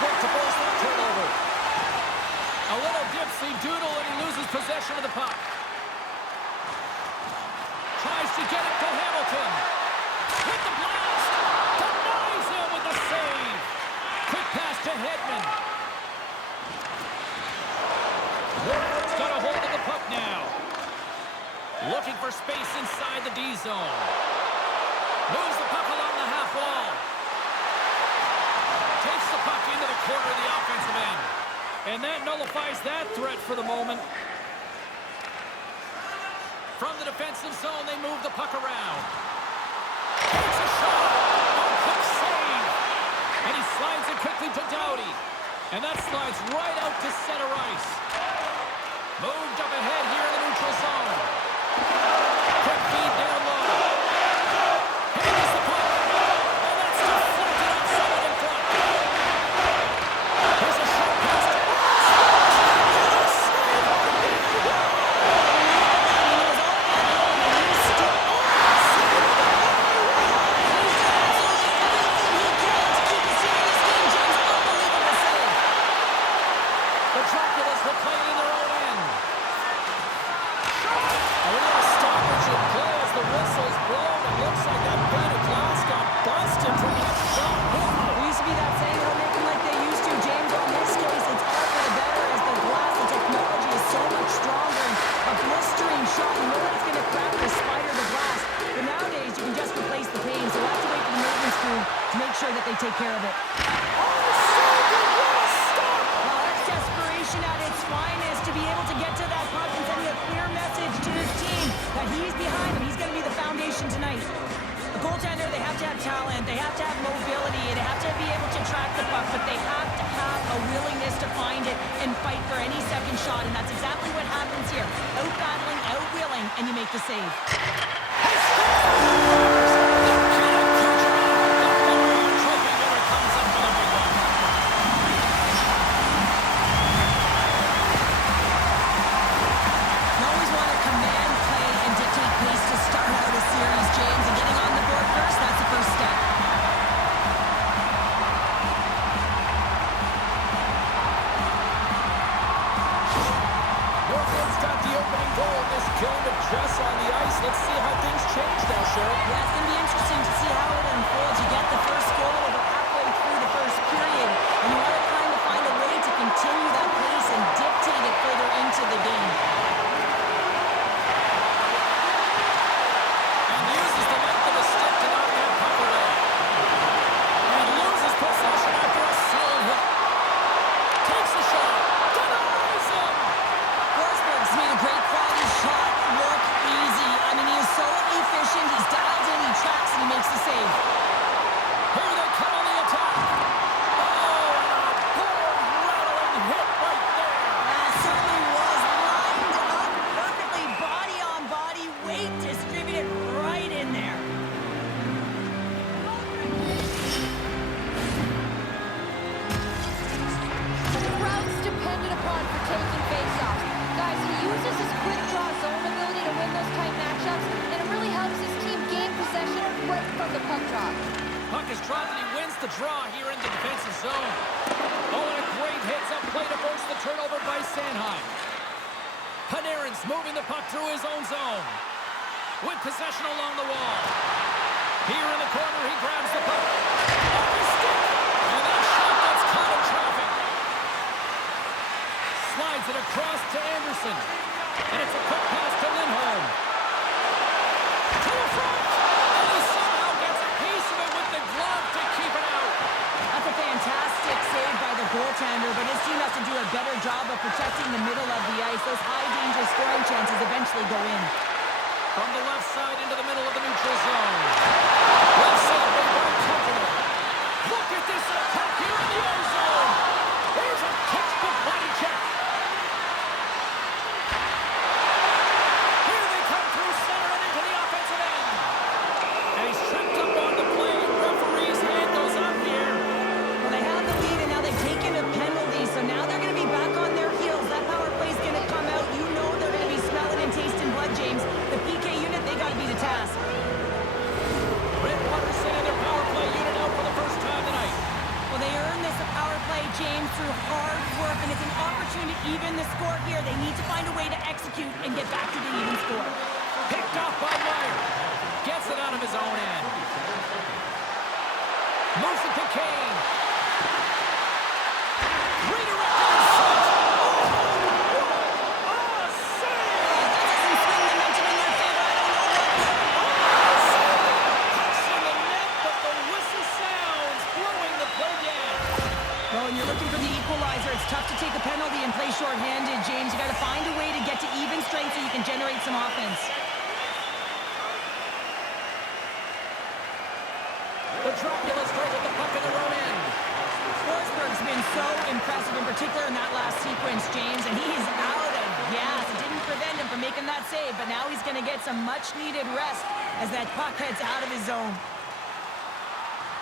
quick to force that turnover. A little dipsy doodle and he loses possession of the puck. Tries to get it to Hamilton. Hit the blast. Denies him with the save. Quick pass to Hedman. Warford's got a hold of the puck now. Looking for space inside the D zone. Moves the puck along the half wall. Takes the puck into the corner of the offensive end. And that nullifies that threat for the moment. From the defensive zone, they move the puck around. Takes a shot. Oh, quick save. And he slides it quickly to Doughty. And that slides right out to center ice. Moved up ahead here in the neutral zone. Quick feed down low. Hands the puck. And that's deflected off someone in front. Here's a short pass to take care of it. Oh, so good! What a stop! Well, that's desperation at its finest to be able to get to that puck and send a clear message to his team that he's behind them. He's going to be the foundation tonight. A goaltender, they have to have talent, they have to have mobility, they have to be able to track the puck, but they have to have a willingness to find it and fight for any second shot, and that's exactly what happens here. Out-battling, out-willing, and you make the save. Moving the puck through his own zone. With possession along the wall. Here in the corner, he grabs the puck. Off his stick. And that shot gets caught in traffic. Slides it across to Anderson. And it's a quick pass to Lindholm. To the front. And he somehow gets a piece of it with the glove to keep it out. That's a fantastic save by the goaltender, but his team has to do a better job of protecting the middle of the ice. Those high-danger scoring chances eventually go in. From the left side into the middle of the neutral zone. Left side by Mark Tucker. Look at this attack here in the end zone. There's a textbook body check. Here they come through center and into the offensive end. And he's tripped up on the play. Referee's hand goes up here. Well, they have the lead, and now they've taken a penalty, so now they're going to be back on their heels. That power play's going to come out. You know they're going to be smelling and tasting blood, James. The PK unit, they got to be the task. Red Water sending their power play unit out for get back to the even score. Picked off by Meyer. Gets it out of his own end. Moves it to Kane. Redirected and shot. Oh, save! That doesn't swing the momentum in their favor. I don't know what. Pucks in the net, but the whistle sounds, blowing the play down. Well, when you're looking for the equalizer, it's tough to take a penalty and play shorthanded, James. You got to find a way to get to even strength so you can generate some offense. The Draculas try to get the puck in their own end. Forsberg's been so impressive, in particular in that last sequence, James, and he's out of gas. It didn't prevent him from making that save, but now he's going to get some much-needed rest as that puck heads out of his zone.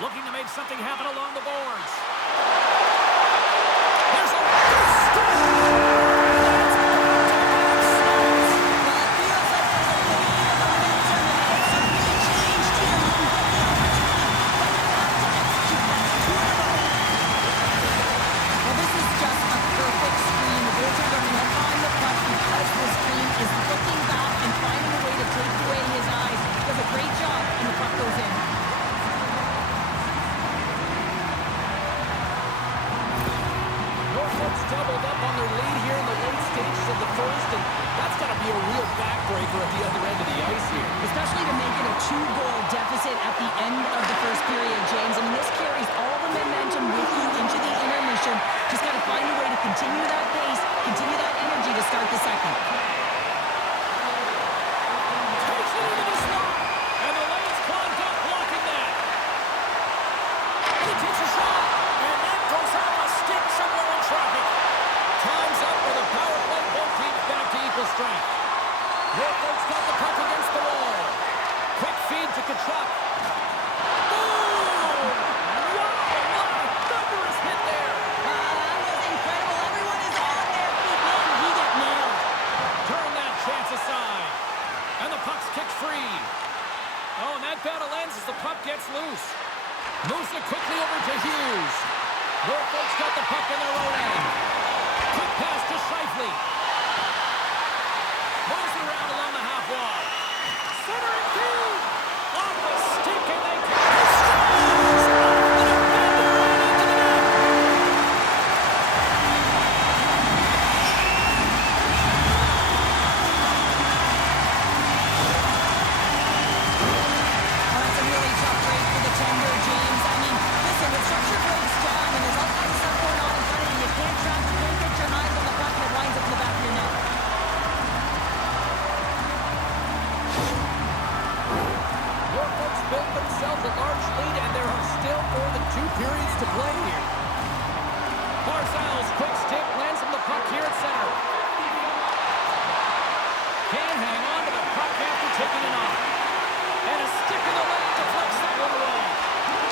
Looking to make something happen along the boards. There's a stop! Doubled up on their lead here in the late stages of the first, and that's got to be a real backbreaker at the other end of the ice here. Especially to make it a 2-goal deficit at the end of the first period, James. I mean, this carries all the momentum with you into the intermission. Just got to find a way to continue that pace, continue that energy to start the second. Takes it into the slot, and the lane's clogged up, blocking that. He takes a shot, and that goes off a stick somewhere in traffic. Time's up for the power play. Both teams back to equal strength. Norfolk's got the puck against the wall. Quick feed to Tkachuk. Boom! Wow, what a thunderous hit there. That was incredible. Everyone is on their feet. Man, he got nailed. Turn that chance aside. And the puck's kicked free. Oh, and that battle ends as the puck gets loose. Moves it quickly over to Hughes. Norfolk's got the puck in their own end. Quick pass to Scheifele. Moves around along the half wall. Center and feed. Off the stick, and they get the strikes. Off the defender and into the net. Oh, that's a really tough break for the tender, James. I mean, listen, the structure breaks down, and there's all kinds of stuff going on in front of you. You can't trap, you can't get your eyes on the puck, and it winds up in the back of your net. Norfolk's built themselves a large lead, and there are still more than 2 periods to play here. Barzal's quick stick lands him the puck here at center. Can't hang on to the puck after taking it off. And a stick in the lane deflects that one away.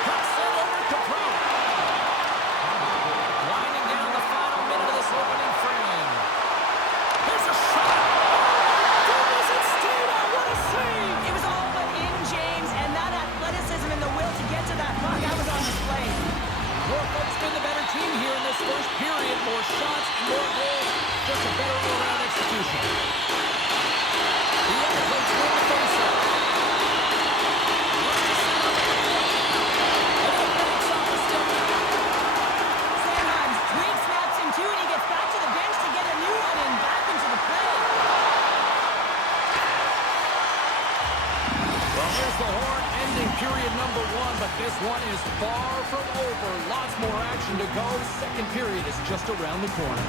Puck sent over to Pro. Winding down the final minute of this opening frame. There's a shot. Goodness, it stayed on. What a save. It was all but in, James, and that athleticism and the will to get to that puck, that was on display. Norfolk's been the better team here in this first period. More shots and more goals. Just a better all-around execution. The Elks win the faceoff. Looks to set up. And that breaks off the stick. Sanheim's tweak snaps him too, and he gets back to the bench to get a new one and back into the play. Well, here's the horn ending period number 1, but this one is far from over. Lots more action to go. Second period is just around the corner.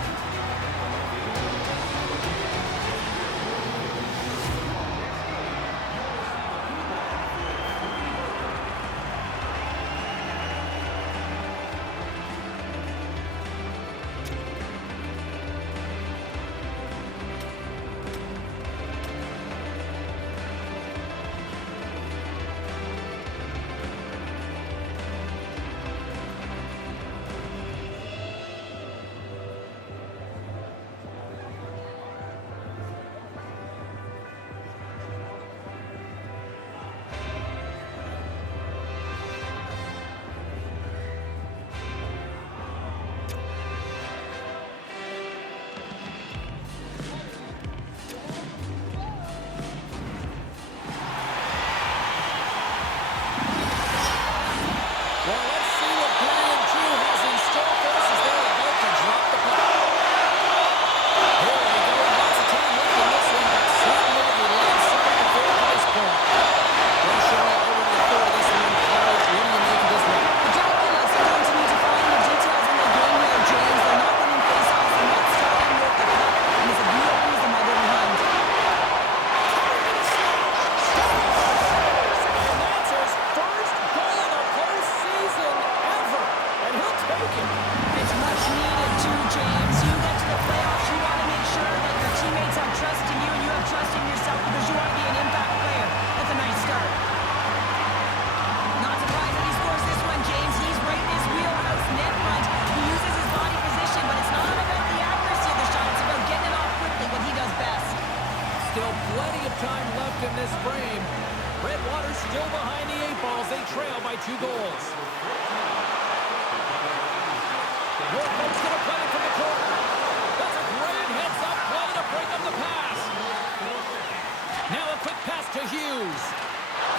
Hughes.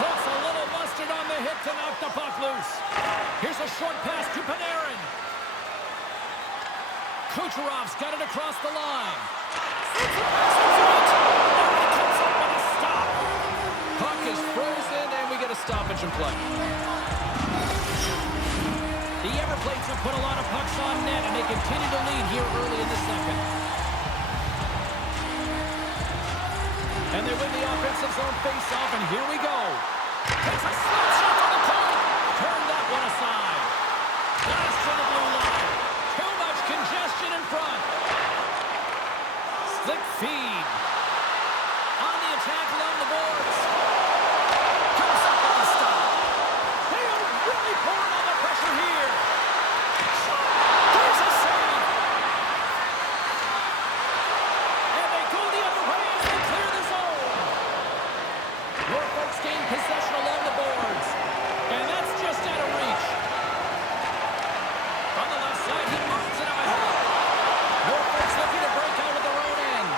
Puts a little mustard on the hit to knock the puck loose. Here's a short pass to Panarin. Kucherov's got it across the line. Comes up with a stop. Puck is frozen, and we get a stoppage in play. The Everblades have put a lot of pucks on net, and they continue to lead here early in the second. And they win the offensive zone face-off, and here we go. Takes a slap shot to the point. Turn that one aside. Nice to the blue line. Too much congestion in front. Slick feed. On the attack along the boards. Comes up with the stop. They are really pouring on the pressure here. There's a save. And they go the other way as they clear the zone. Norfolk's gain possession along the boards. And that's just out of reach. From the left side, he moves it up ahead. Norfolk's looking to break out of their own end.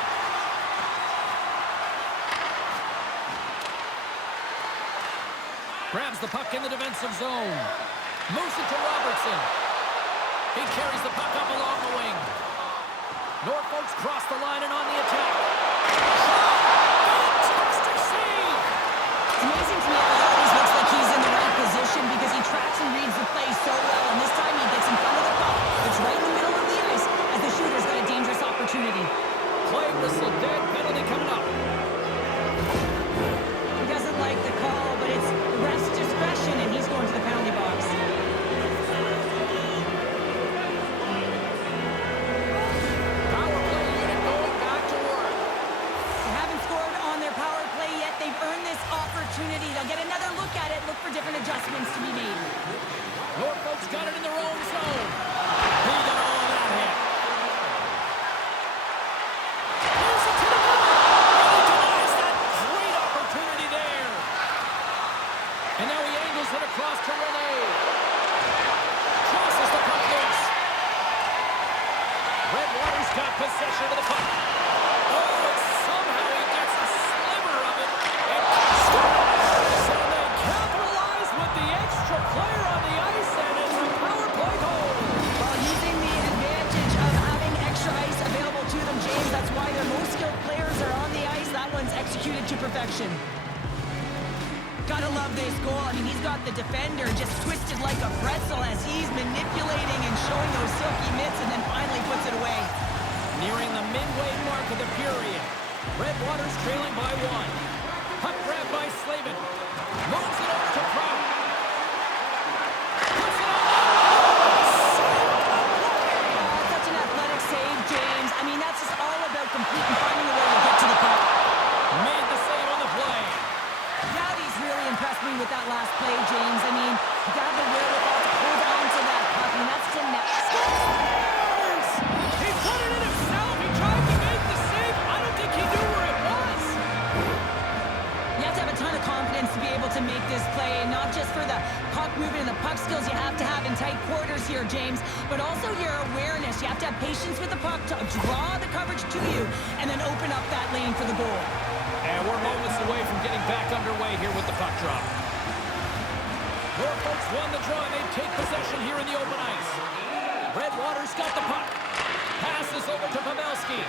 Grabs the puck in the defensive zone. Moves it to Robertson. He carries the puck up along the wing. Norfolk's cross the line and on the attack. Fantastic save! It's amazing to me how he always looks like he's in the right position because he tracks and reads the play so well. And this time he gets in front of the puck. It's right in the middle of the ice as the shooter's got a dangerous opportunity. Play whistle, dead penalty coming up. He doesn't like the call, but it's ref's discretion, and he's going to the penalty box. Power play unit going back to work. They haven't scored on their power play yet. They've earned this opportunity. They'll get another look at it, look for different adjustments to be made. Norfolk's got it in their own zone. He got all of that hit. Here's it to the goal. And he denies that great opportunity there. And now he angles it across to Rene. Crosses the puck loose. Redwater's got possession of the puck. Oh, and somehow he gets a sliver of it and scores. And they capitalize with the extra player on the ice, and it's a power play goal. While using the advantage of having extra ice available to them, James, that's why their most skilled players are on the ice. That one's executed to perfection. Gotta love this goal. I mean, he's got the defender just twisted like a pretzel as he's manipulating and showing those silky mitts and then finally puts it away. Nearing the midway mark of the period. Redwater's trailing by one. Puck grab by Slavin. Moves it over to Prout. Puts it on. Such an athletic save, James. I mean, that's just all about completing, finding a way to get to the puck. Made the save on the play. Doughty's really impressed me with that last play, James. I mean, he got the wherewithal to hold on to that puck, and that's to net. Scores! He put it in himself. He tried to make the save. I don't think he knew where it was. You have to have a ton of confidence to be able to make this play, and not just for the puck movement and the puck skills you have to have in tight quarters here, James, but also your awareness. You have to have patience with the puck to draw the coverage to you and then open up that lane for the goal. And we're moments away from getting back underway here with the puck drop. Norfolk's won the draw, and they take possession here in the open ice. Redwater's got the puck. Passes over to Pavelski.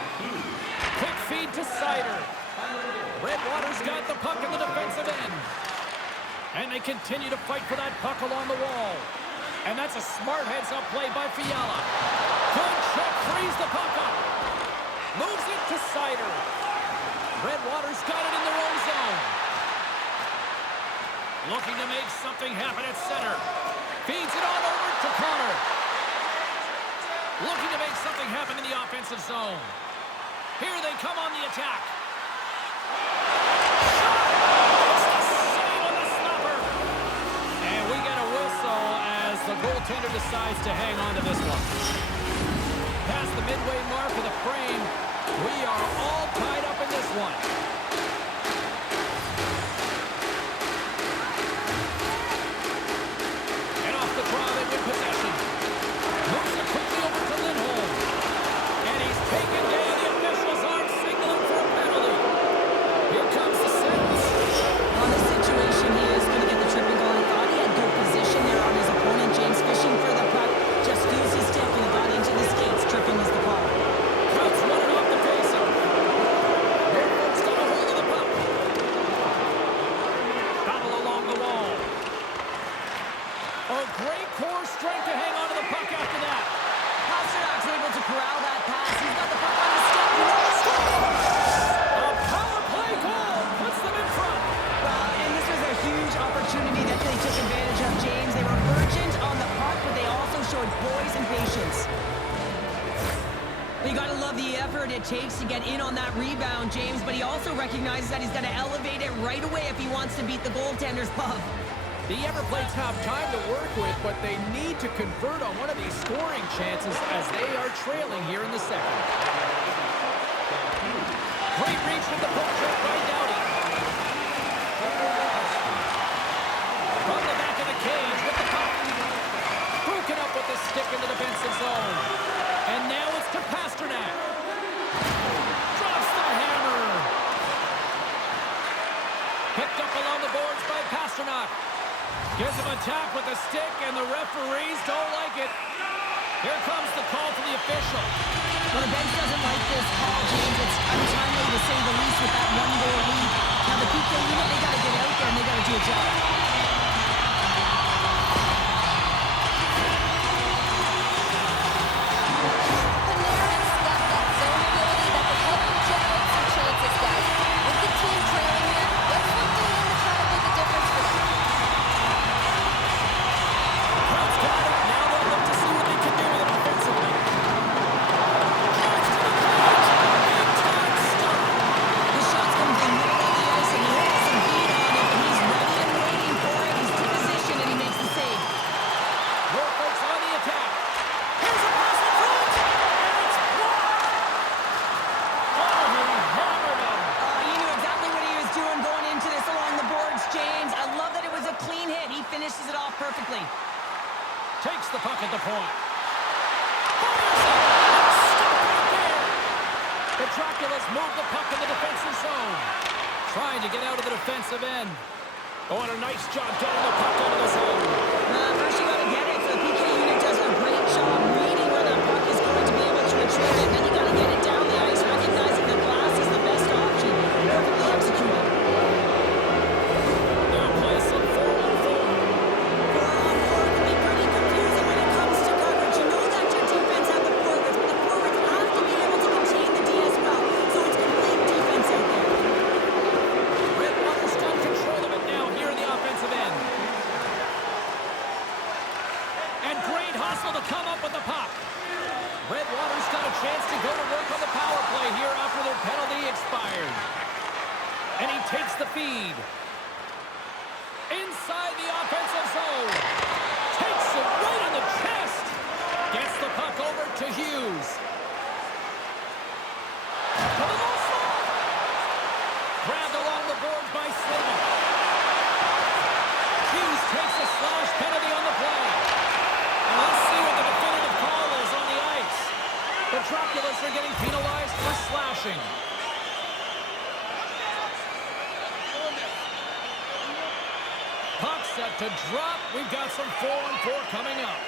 Quick feed to Sider. Redwater's got the puck in the defensive end. And they continue to fight for that puck along the wall. And that's a smart heads-up play by Fiala. Good check, frees the puck up. Moves it to Sider. Redwater's got it in their own zone. Looking to make something happen at center. Feeds it on over to Connor. Looking to make something happen in the offensive zone. Here they come on the attack. It's the save on the slapper. And we get a whistle as the goaltender decides to hang on to this one. Past the midway mark of the frame, we are all tied up in this one. And off the draw, they win possession. Moves it quickly over to Lindholm. And he's taken down. The officials aren't signaling for a penalty. Here comes the sentence. corral that pass. He's got the puck on his stick. You know it's coming. A power play goal puts them in front. Well, and this was a huge opportunity that they took advantage of, James. They were urgent on the puck, but they also showed poise and patience. You got to love the effort it takes to get in on that rebound, James, but he also recognizes that he's got to elevate it right away if he wants to beat the goaltender's glove. The Everblades have time to work with, but they need to convert on one of these scoring chances as they are trailing here in the second. Great reach with the poke check by Doughty. From the back of the cage with the puck. Broken up with the stick in the defensive zone. And now it's to Pasternak. Drops the hammer. Picked up along the boards by Pasternak. Gives him a tap with the stick, and the referees don't like it. Here comes the call to the official. Well, the bench doesn't like this call, James. It's untimely to say the least with that one-goal lead. Now, the PK unit, they got to get out there, and they got to do a job. Finishes it off perfectly. Takes the puck at the point. Stop right there. The Dracula's moved the puck in the defensive zone. Trying to get out of the defensive end. Oh, and a nice job getting the puck out of the zone. First you got to get it. So the PK unit does a great job reading where that puck is going to be able to retrieve it. Then you got to get it down the ice, recognizing the glass is the best option. Perfectly executed. They'll play some 4-on-4. To come up with the puck. Redwater's got a chance to go to work on the power play here after their penalty expired. And he takes the feed. Inside the offensive zone. Takes it right in the chest. Gets the puck over to Hughes. To the goal slot. Grabbed along the boards by Slavin. Hughes takes a slash penalty on the play. Let's see what the definitive call is on the ice. The Draculas are getting penalized for slashing. Puck set to drop. We've got some 4-on-4 coming up.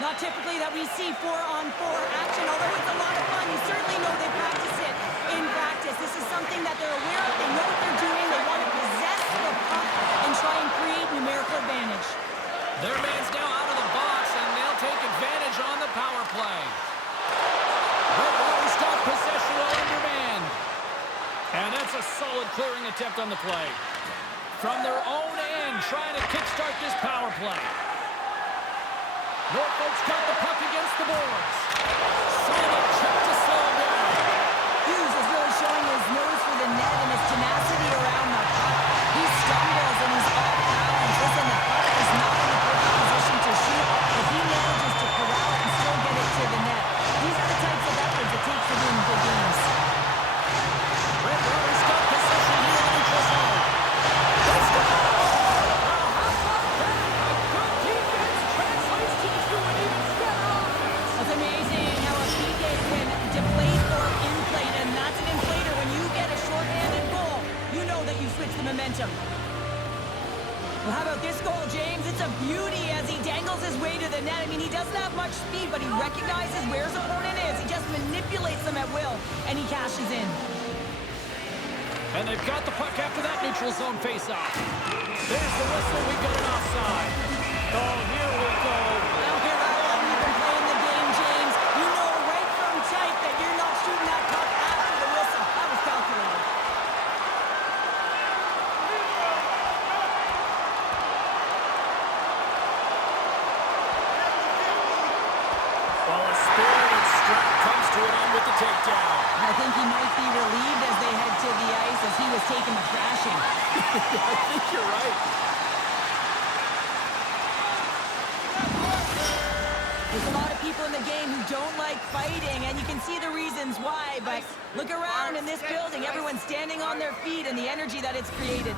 Not typically that we see 4-on-4 action, although it's a lot of fun. You certainly know they practice it in practice. This is something that they're aware of. They know what they're doing. They want to possess the puck and try and create numerical advantage. Their man's now out of the box, and they'll take advantage on the power play. Redwater's got possession while undermanned. And that's a solid clearing attempt on the play. From their own end, trying to kickstart this power play. Norfolk's got the puck against the boards. Solid check to slow him down. Hughes is really showing his nose for the net and his tenacity around the puck. He stumbles and he's off balance. Listen, the puck is not in the perfect position to shoot, but he manages to corral it and still get it to the net. These are the types of efforts it takes to win good games. Redwater's got possession here in the neutral zone. Let's go! It's amazing how a PK can deflate or inflate, and that's an inflator. When you get a shorthanded goal, you know that you switch the momentum. Well, how about this goal, James? It's a beauty as he dangles his way to the net. I mean, he doesn't have much speed, but he recognizes where his opponent is. He just manipulates them at will, and he cashes in. And they've got the puck after that neutral zone faceoff. There's the whistle. We've got an offside. Oh, here we go. I don't care how long you've been playing the game, James. You know right from Well, a spirited strap comes to an end with the takedown. I think he might be relieved as they head to the ice as he was taking the thrashing. I think you're right. There's a lot of people in the game who don't like fighting, and you can see the reasons why, but look around in this building. Everyone's standing on their feet and the energy that it's created.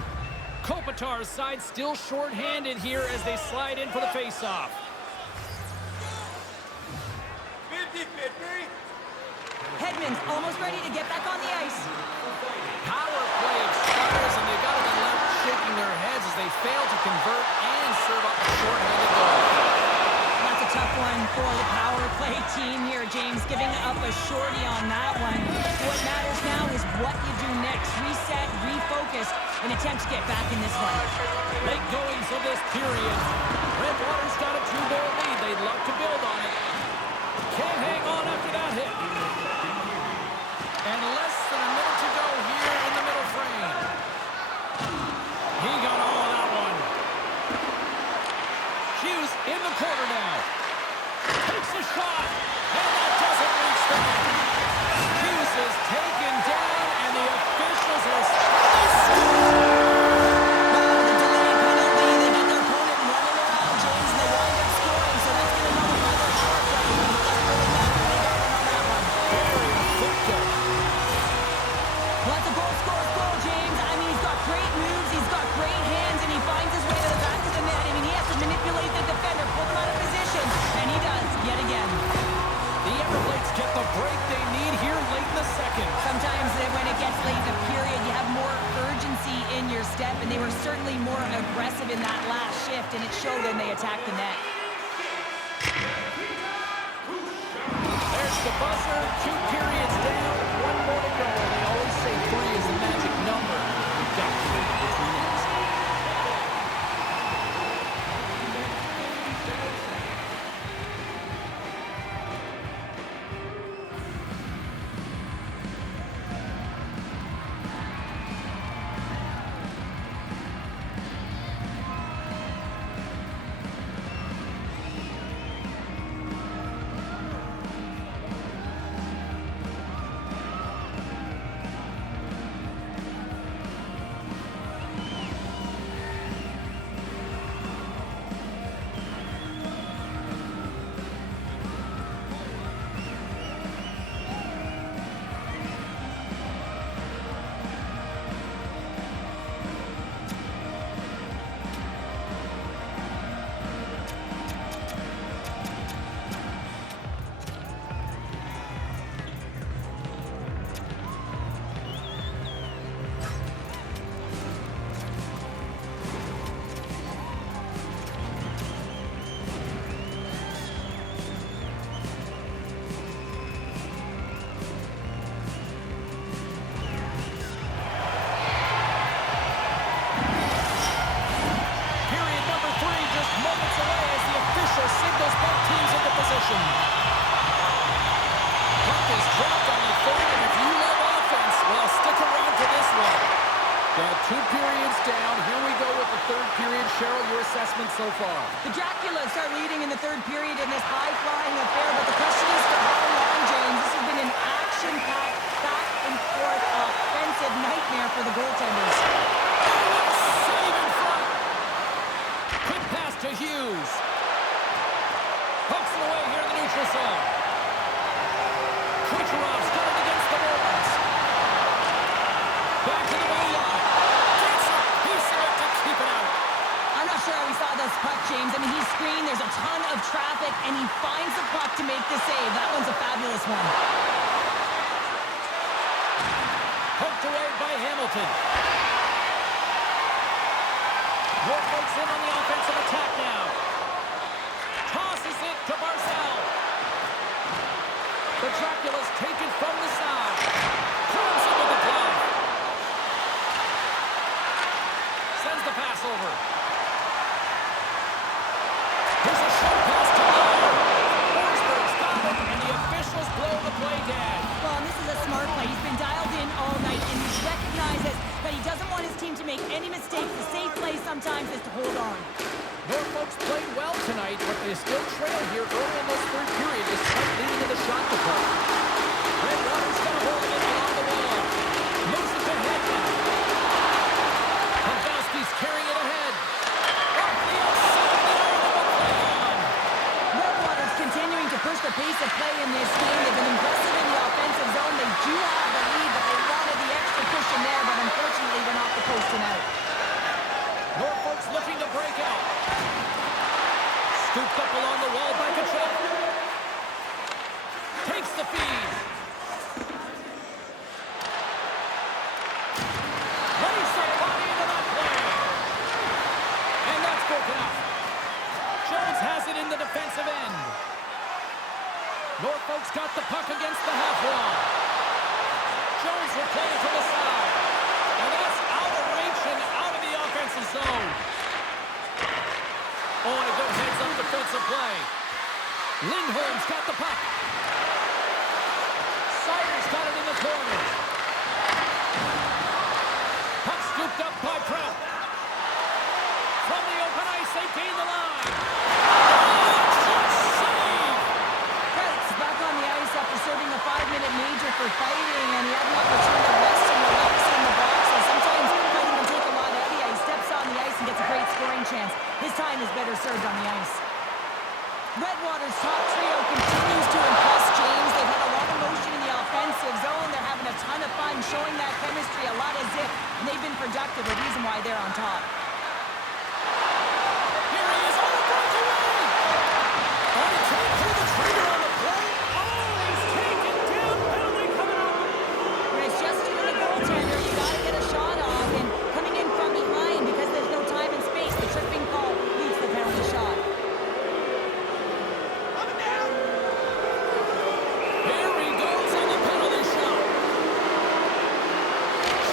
Kopitar's side still short-handed here as they slide in for the face-off. 50-50. Hedman's almost ready to get back on the ice. Power play expires, and they've got to be left shaking their heads as they fail to convert and serve up a short-handed goal. That's a tough one for the power play team here, James, giving up a shorty on that one. What matters now is what you do next. Reset, refocus, and attempt to get back in this one. Late goings of this period. Redwater's got a 2-goal lead. They'd love to build on it. Can't hang on after that hit. And less than a minute to go here in the middle frame. He got all of that one. Hughes in the corner now. Takes a shot, and that doesn't reach the net. Hughes is taken down, and the officials are break they need here late in the second. Sometimes when it gets late in the period, you have more urgency in your step, and they were certainly more aggressive in that last shift, and it showed when they attacked the net. There's the buzzer. 2 periods down, 1 more to go. They always say 3 is the magic number. You've got 3 between innings. So far. The Draculas are leading in the third period in this high-flying affair, but the question is for how long, James? This has been an action-packed, back-and-forth offensive nightmare for the goaltenders. Save in front. Quick pass to Hughes. Pokes it away here in the neutral zone. Kucherov's got it against the boards. Back to the blue line. Gets a piece of it to keep it out. I'm not sure how he saw this puck, James. I mean, he's screened, there's a ton of traffic, and he finds the puck to make the save. That one's a fabulous one. Poked away by Hamilton. Norfolk's in on the offensive attack now. Tosses it to Barzal. The Dracula's taken from the side. Comes in with the glove. Sends the pass over. Here's a short pass to Miller. Forsberg's got it, and the officials blow the play dead. Well, this is a smart play. He's been dialed in all night, and he recognizes that he doesn't want his team to make any mistakes. The safe play sometimes is to hold on. Norfolk's played trail here early in this third period despite leading in the shot department. Redwater's got a hold of it along the wall. Moves it ahead now. Pavelski's carrying it ahead. Off the outside of the arm of a play on. Redwater's continuing to push the pace of play in this game. They've been impressive in the offensive zone. They do have the lead, but they wanted the extra cushion there, but unfortunately went off the post and out. Norfolk's looking to break out. Scooped up along the wall by Kachuk. Takes the feed. Lays the body into that play. And that's broken up. Jones has it in the defensive end. Norfolk's got the puck against the half wall. Jones will play it to the side. And that's out of reach and out of the offensive zone. Oh, and a good heads-up defensive play. Lindholm's got the puck. Sider's got it in the corner. Puck scooped up by Prout. From the open ice, they gain the line. Save! Prout's back on the ice after serving a 5-minute major for fighting, and he had an opportunity to rest and relax in the box. So sometimes fighting can take a lot out of you. He steps on the ice and gets a great scoring chance. His time is better served on the ice. Redwater's top trio continues to impress, James. They've had a lot of motion in the offensive zone. They're having a ton of fun, showing that chemistry, a lot of zip, and they've been productive, a reason why they're on top. Here he is on the breakaway. On a turn, pull the trigger on the play. Oh, he's taken down. Penalty coming up. When it's just you and the goaltender, you got to get a shot off, and coming in from behind because there's no time and space, the tripping call leads the penalty shot. Here he goes on the penalty shot.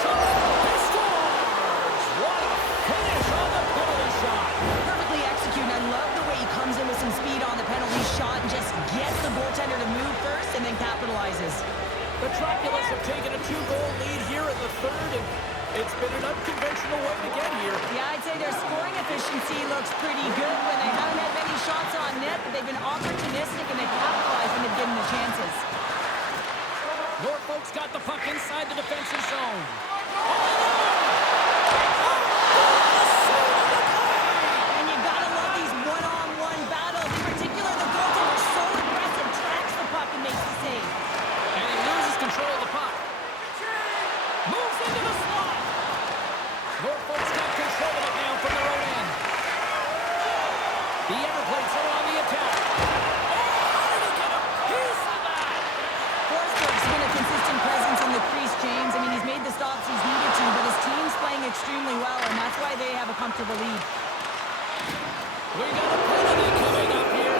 Shot. He scores. What a finish on the penalty shot. Perfectly executed. I love the way he comes in with some speed on the penalty shot and just gets the goaltender to move first and then capitalizes. The Troculus have taken a 2-goal lead here in the third, and it's been an unconventional way to get here. Yeah, I'd say their scoring efficiency looks pretty good when they haven't had many shots on net, but they've been opportunistic and they capitalize when they've given the chances. Norfolk's got the puck inside the defensive zone. And you gotta love these one-on-one battles. In particular, the goaltender is so aggressive, tracks the puck and makes the save. And he loses control of the puck. Moves into the slot. Norfolk's got control of it now from their own end. The Everplates are on the attack. Oh, how did he get a piece of that? Forsberg's been a consistent presence in the crease, James. I mean, he's made the stops he's needed to, but his team's playing extremely well, and that's why they have a comfortable lead. We got a penalty coming up here.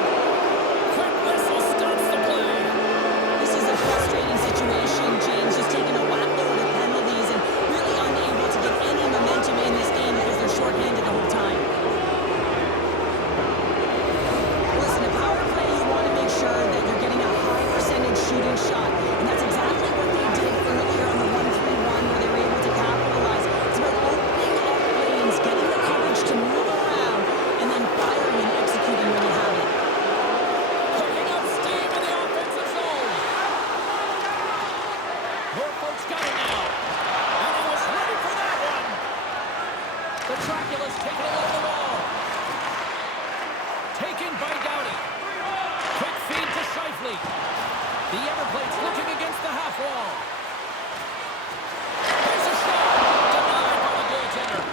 Quick whistle stops the play. This is a frustrating situation, James, just taking a whack load of penalties and really unable to get any momentum in this game because they're shorthanded the whole time. Listen, a power play, you want to make sure that you're getting a high percentage shooting shot, and that's exactly what they did earlier on the 1-3-1 where they were able to capitalize. It's about opening up lanes, getting the coverage to move around, and then firing and executing when you have it. Picking up steam in the offensive zone. Norfolk's got it now. And he was ready for that one. The Troculus taking it over the wall. Taken by Doughty. Quick feed to Scheifele. The Everplates looking against the half wall. Here's a shot. Denied by the goaltender.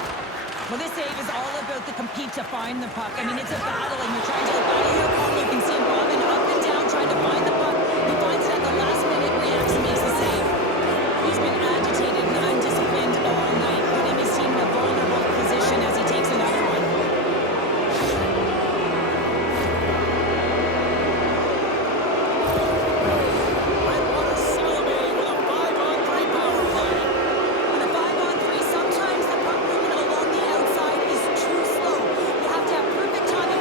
Well, this save is all about the compete to find the puck. I mean, it's a battle, and you're trying to battle your puck. You can see him bobbing up and down, trying to find the puck. He finds it at the last minute, reacts and makes the save. He's been agitated and undisciplined all night, putting his team in a vulnerable position as he takes another one. Redwater salivating with a 5-on-3 power play. On a 5-on-3, sometimes the puck movement along the outside is too slow. You have to have perfect timing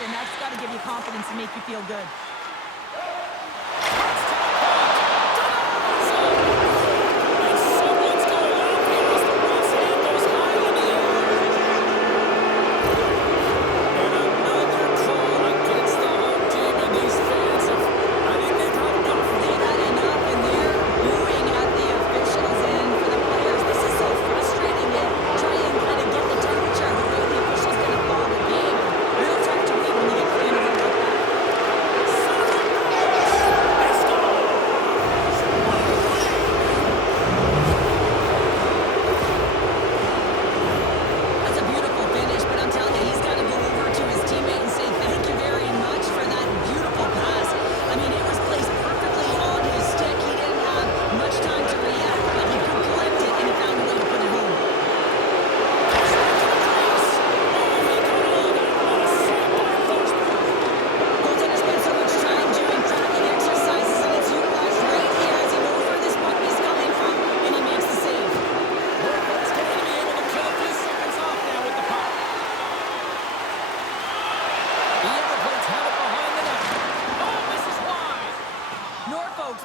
possession. That's got to give you confidence and make you feel good.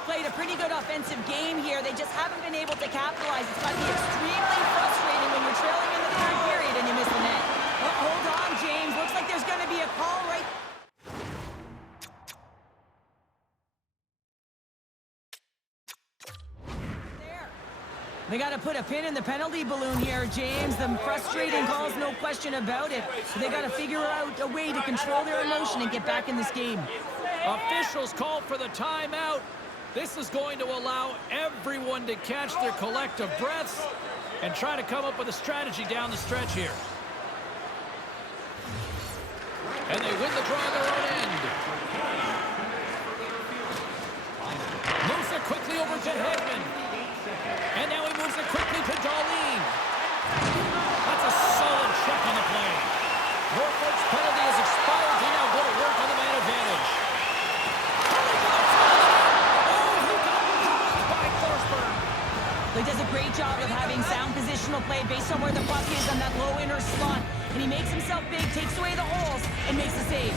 Played a pretty good offensive game here. They just haven't been able to capitalize. It's got to be extremely frustrating when you're trailing in the third period and you miss the net. Well, hold on, James. Looks like there's going to be a call right there. They got to put a pin in the penalty balloon here, James. The frustrating calls, no question about it. They got to figure out a way to control their emotion and get back in this game. Officials called for the timeout. This is going to allow everyone to catch their collective breaths and try to come up with a strategy down the stretch here. And they win the draw on their own end. Moves it quickly over to Hedman. And now he moves it quickly to Darlene. That's a solid check on the play. Norfolk's penalty has expired. He now go to work on the man advantage. He does a great job of having sound positional play based on where the puck is on that low inner slot. And he makes himself big, takes away the holes, and makes a save.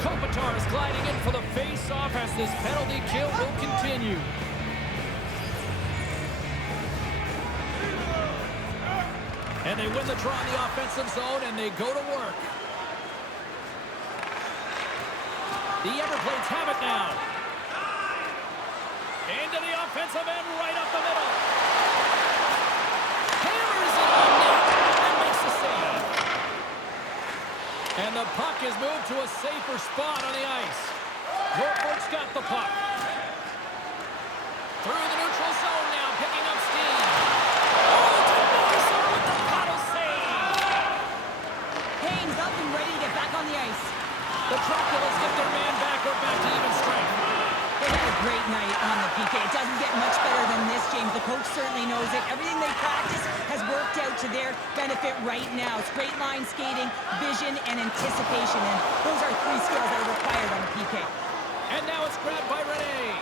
Kopitar is gliding in for the face-off as this penalty kill will continue. And they win the draw in the offensive zone, and they go to work. The Everblades have it now. Into the offensive end, right up the middle. Hammers it on net and makes the save. And the puck is moved to a safer spot on the ice. Norfolk's got the puck. Through the neutral zone now, picking up steam. Oh, to Morrison with the paddle save. Haynes up and ready to get back on the ice. The Dracula's get their man back or back to even strength. They had a great night on the PK. It doesn't get much better than this, James. The coach certainly knows it. Everything they practice has worked out to their benefit right now. Straight line skating, vision, and anticipation. And those are three skills that are required on the PK. And now it's grabbed by Rene.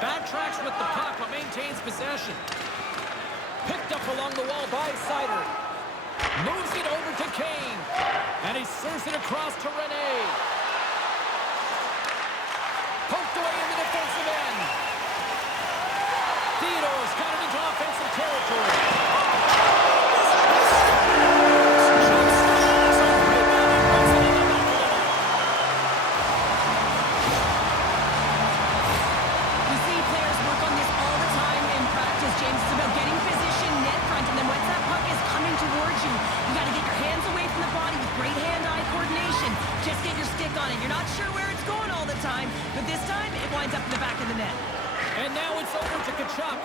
Backtracks with the puck, but maintains possession. Picked up along the wall by Sider. Moves it over to Kane. And he serves it across to Rene. Poked away in the defensive end. Theodore's got it into offensive territory. We see players work on this all the time in practice, James. It's about getting position net front, and then once that puck is coming towards you, you got to get your hands away from the body with great hand-eye coordination. Just get your stick on it. You're not sure where it's going all the time, but this time it winds up in the back of the net. And now it's over to Kachuk.